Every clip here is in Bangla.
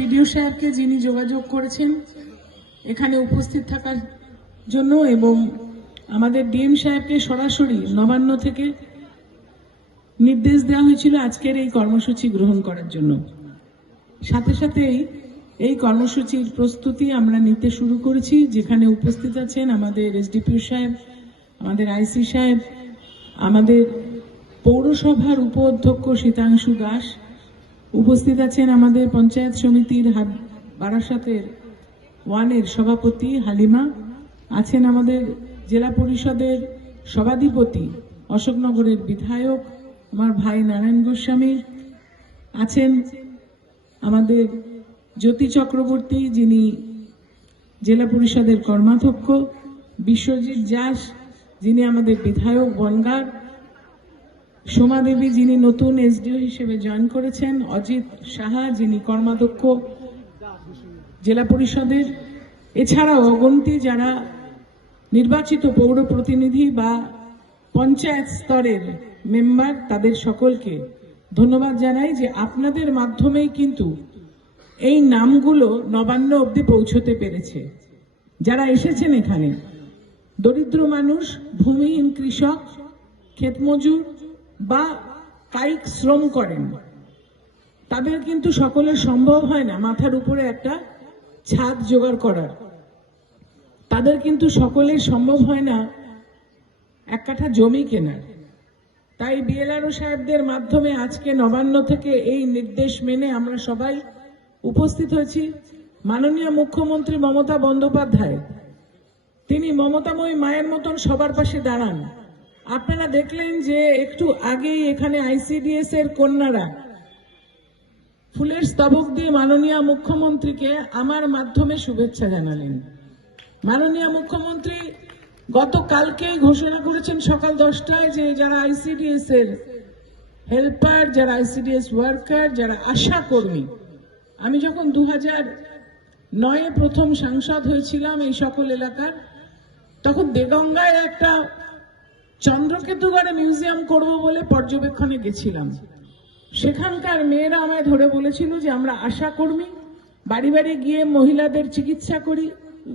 বিডিও সাহেবকে যিনি যোগাযোগ করেছেন, এখানে উপস্থিত থাকার জন্য এবং আমাদের ডিএম সাহেবকে সরাসরি নবান্ন থেকে নির্দেশ দেওয়া হয়েছিল আজকের এই কর্মসূচি গ্রহণ করার জন্য। সাথে সাথেই এই কর্মসূচির প্রস্তুতি আমরা নিতে শুরু করেছি, যেখানে উপস্থিত আছেন আমাদের এসডিপিও সাহেব, আমাদের আইসি সাহেব, আমাদের পৌরসভার উপ অধ্যক্ষ শীতাংশু দাস উপস্থিত আছেন আমাদের পঞ্চায়েত সমিতির বারাসাতের ওয়ানের সভাপতি হালিমা, আছেন আমাদের জেলা পরিষদের সভাধিপতি অশোকনগরের বিধায়ক আমার ভাই নারায়ণ গোস্বামী, আছেন আমাদের জ্যোতি চক্রবর্তী যিনি জেলা পরিষদের কর্মাধ্যক্ষ, বিশ্বজিৎ দাস যিনি আমাদের বিধায়ক, বনগার সোমা দেবী যিনি নতুন এসডিও হিসেবে জয়েন করেছেন, অজিত সাহা যিনি কর্মাধ্যক্ষ জেলা পরিষদের। এছাড়াও অগন্তি যারা নির্বাচিত পৌর প্রতিনিধি বা পঞ্চায়েত স্তরের মেম্বার, তাদের সকলকে ধন্যবাদ জানাই যে আপনাদের মাধ্যমেই কিন্তু এই নামগুলো নবান্ন অবধি পৌঁছতে পেরেছে। যারা এসেছেন এখানে, দরিদ্র মানুষ, ভূমিহীন কৃষক, ক্ষেতমজুর বা কায়িক শ্রম করেন। তাদের কিন্তু সকলের সম্ভব হয় না মাথার উপরে একটা ছাদ জোগাড় করার। তাদের কিন্তু সকলের সম্ভব হয় না এক কাঠা জমি কেনার। তাই বিএলআরও সাহেবদের মাধ্যমে আজকে নবান্ন থেকে এই নির্দেশ মেনে আমরা সবাই উপস্থিত হয়েছি মাননীয় মুখ্যমন্ত্রী মমতা বন্দ্যোপাধ্যায়। তিনি মমতাময়ী মায়ের মতন সবার পাশে দাঁড়ান। আপনারা দেখলেন যে একটু আগেই এখানে আইসিডিএস এর কন্যারা, ফুলের স্তবক দিয়ে মাননীয় মুখ্যমন্ত্রীকে আমার মাধ্যমে শুভেচ্ছা জানালেন। মাননীয় মুখ্যমন্ত্রী, গতকালকেই ঘোষণা করেছেন সকাল দশটায় যে যারা আইসিডিএস এর হেল্পার, যারা আইসিডিএস ওয়ার্কার, যারা আশা কর্মী, আমি যখন দু হাজার নয়ে প্রথম সাংসদ হয়েছিলাম এই সকল এলাকার, তখন দেগঙ্গায় একটা চন্দ্রকেতুগড়ে মিউজিয়াম করব বলে পর্যবেক্ষণে গেছিলাম। সেখানকার মেয়েরা আমায় ধরে বলেছিল যে আমরা আশা কর্মী বাড়ি বাড়ি গিয়ে মহিলাদের চিকিৎসা করি,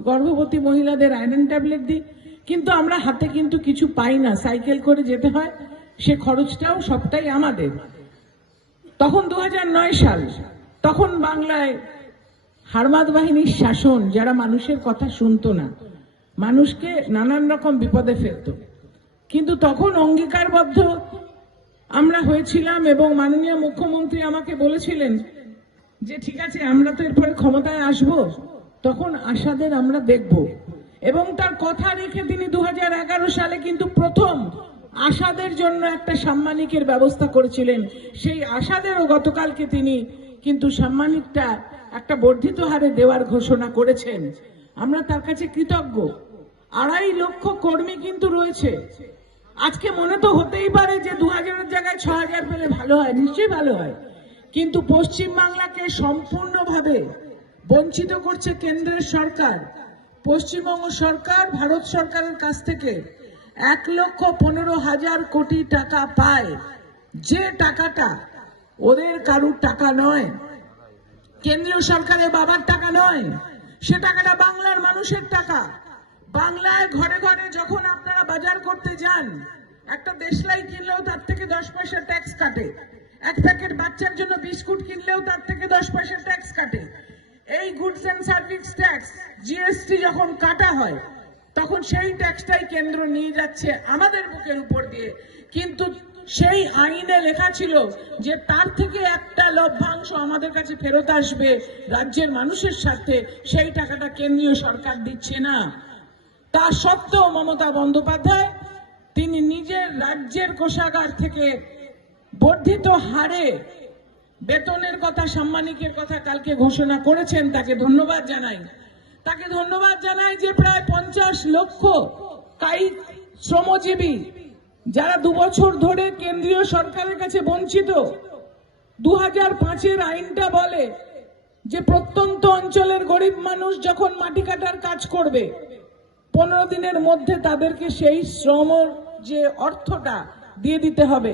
গর্ভবতী মহিলাদের আয়রন ট্যাবলেট দিই, কিন্তু আমরা হাতে কিন্তু কিছু পাই না, সাইকেল করে যেতে হয়, সে খরচটাও সবটাই আমাদের। তখন দু হাজার নয় সাল, তখন বাংলায় হারমাদ বাহিনীর শাসন, যারা মানুষের কথা শুনতো না, মানুষকে নানান রকম বিপদে ফেলতো। কিন্তু তখন অঙ্গীকারবদ্ধ আমরা হয়েছিলাম এবং মাননীয় মুখ্যমন্ত্রী আমাকে বলেছিলেন যে, ঠিক আছে, আমরা তো এরপরে ক্ষমতায় আসব। তখন আশাদের আমরা দেখব। এবং তার কথা রেখে তিনি দু হাজার এগারো সালে কিন্তু প্রথম আশাদের জন্য একটা সাম্মানিকের ব্যবস্থা করেছিলেন। সেই আশাদেরও গতকালকে তিনি কিন্তু সাম্মানিকটা একটা বর্ধিত হারে দেওয়ার ঘোষণা করেছেন। আমরা তার কাছে কৃতজ্ঞ। আড়াই লক্ষ কর্মী কিন্তু রয়েছে। আজকে মনে তো হতেই পারে যে দু হাজারের জায়গায় ছ হাজার পেলে ভালো হয়, নিশ্চয়ই ভালো হয়। কিন্তু পশ্চিম বাংলাকে সম্পূর্ণভাবে বঞ্চিত করছে কেন্দ্রের সরকার। পশ্চিমবঙ্গ সরকার, ভারত সরকারের কাছ থেকে এক লক্ষ পনেরো হাজার কোটি টাকা পায়। যে টাকাটা ওদের কারুর টাকা নয়, কেন্দ্রীয় সরকারের বাবার টাকা নয়, সে টাকাটা বাংলার মানুষের টাকা। বাংলায় ঘরে ঘরে যখন আপনারা বাজার করতে যান, একটা দেশলাই কিনলেও তার থেকে দশ পয়সা ট্যাক্স কাটে। এক প্যাকেট বাচ্চার জন্য বিস্কুট কিনলেও তার থেকে দশ পয়সা ট্যাক্স কাটে। এই goods and service tax GST যখন কাটা হয়, তখন সেই ট্যাক্সটাই কেন্দ্র নিয়ে যাচ্ছে আমাদের বুকের উপর দিয়ে। কিন্তু সেই আইনে লেখা ছিল যে তার থেকে একটা লভ্যাংশ আমাদের কাছে ফেরত আসবে, রাজ্যের মানুষের স্বার্থে। সেই টাকাটা কেন্দ্রীয় সরকার দিচ্ছে না। তা সত্ত্বেও মমতা বন্দ্যোপাধ্যায় তিনি নিজের রাজ্যের কোষাগার থেকে বর্ধিত হারে বেতনের কথা, সাম্মানিকের কথা কালকে ঘোষণা করেছেন, তাকে ধন্যবাদ জানাই। তাকে ধন্যবাদ জানাই যে প্রায় পঞ্চাশ লক্ষ কায়িক শ্রমজীবী যারা দুবছর ধরে কেন্দ্রীয় সরকারের কাছে বঞ্চিত দু হাজার পাঁচের আইনটা বলে যে প্রত্যন্ত অঞ্চলের গরিব মানুষ যখন মাটি কাটার কাজ করবে পনেরো দিনের মধ্যে তাদেরকে সেই শ্রম যে অর্থটা দিয়ে দিতে হবে।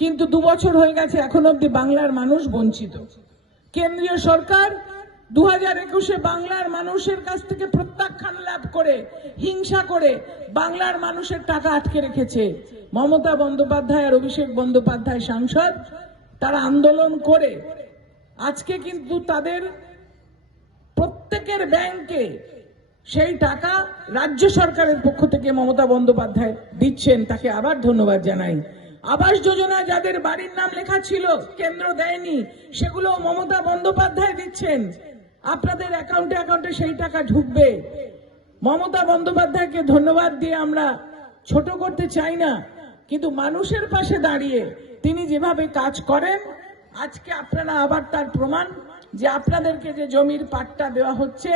কিন্তু দু বছর হয়ে গেছে, এখন অব্দি বাংলার মানুষ বঞ্চিত। কেন্দ্রীয় সরকার দু হাজার একুশে বাংলার মানুষের কাছ থেকে প্রত্যাখ্যান লাভ করে, হিংসা করে বাংলার মানুষের টাকা আটকে রেখেছে। মমতা বন্দ্যোপাধ্যায় আর অভিষেক বন্দ্যোপাধ্যায় সাংসদ, তারা আন্দোলন করে। আজকে কিন্তু তাদের প্রত্যেকের ব্যাংকে সেই টাকা রাজ্য সরকারের পক্ষ থেকে মমতা বন্দ্যোপাধ্যায় দিচ্ছেন, তাকে আবার ধন্যবাদ জানাই। আবাস যোজনা যাদের বাড়ির নাম লেখা ছিল, কেন্দ্র দেয়নি সেগুলো মমতা বন্দ্যোপাধ্যায় দিচ্ছেন। আপনাদের অ্যাকাউন্টে অ্যাকাউন্টে সেই টাকা ঢুকবে। মমতা বন্দ্যোপাধ্যায়কে ধন্যবাদ দিয়ে আমরা ছোট করতে চাই না, কিন্তু মানুষের পাশে দাঁড়িয়ে তিনি যেভাবে কাজ করেন, আজকে আপনারা আবার তার প্রমাণ যে আপনাদেরকে যে জমির পাট্টা দেওয়া হচ্ছে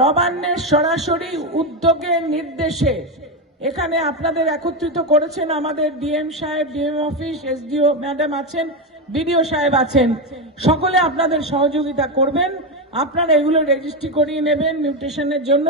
নবান্নের সরাসরি উদ্যোগের নির্দেশে। এখানে আপনাদের একত্রিত করেছেন আমাদের ডিএম সাহেব, ডিএম অফিস, এসডিও ম্যাডাম আছেন, বিডিও সাহেব আছেন। সকলে আপনাদের সহযোগিতা করবেন। আপনারা এগুলো রেজিস্ট্রি করিয়ে নেবেন মিউটেশনের জন্য।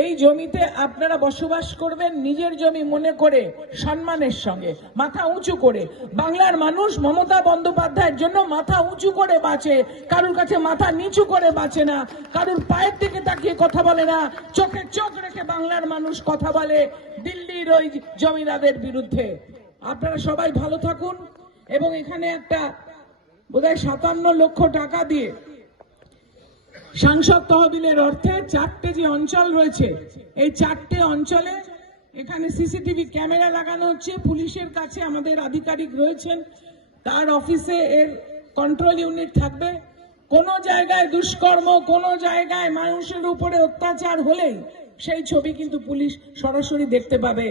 এই জমিতে আপনারা বসবাস করবেন নিজের জমি মনে করে, সম্মানের সঙ্গে, মাথা উঁচু করে। বাংলার মানুষ মমতা বন্দ্যোপাধ্যায়ের জন্য মাথা উঁচু করে বাঁচে। কারুর কাছে মাথা নিচু করে বাঁচে না, কারুর পায়ের দিকে তাকিয়ে কথা বলে না। চোখে চোখ রেখে বাংলার মানুষ কথা বলে, দিল্লির ওই জমিদারদের বিরুদ্ধে। আপনারা সবাই ভালো থাকুন, এবং এখানে একটা বোধহয় সাতান্ন লক্ষ টাকা দিয়ে সাংসদ তহবিলের অর্থে চারটে যে অঞ্চল রয়েছে, এই চারটে অঞ্চলে এখানে সিসিটিভি ক্যামেরা লাগানো হচ্ছে। পুলিশের কাছে আমাদের আধিকারিক রয়েছেন। তার অফিসে এর কন্ট্রোল ইউনিট থাকবে। কোন জায়গায় দুষ্কর্ম, কোন জায়গায় মানুষের উপরে অত্যাচার হলেই সেই ছবি কিন্তু পুলিশ সরাসরি দেখতে পাবে।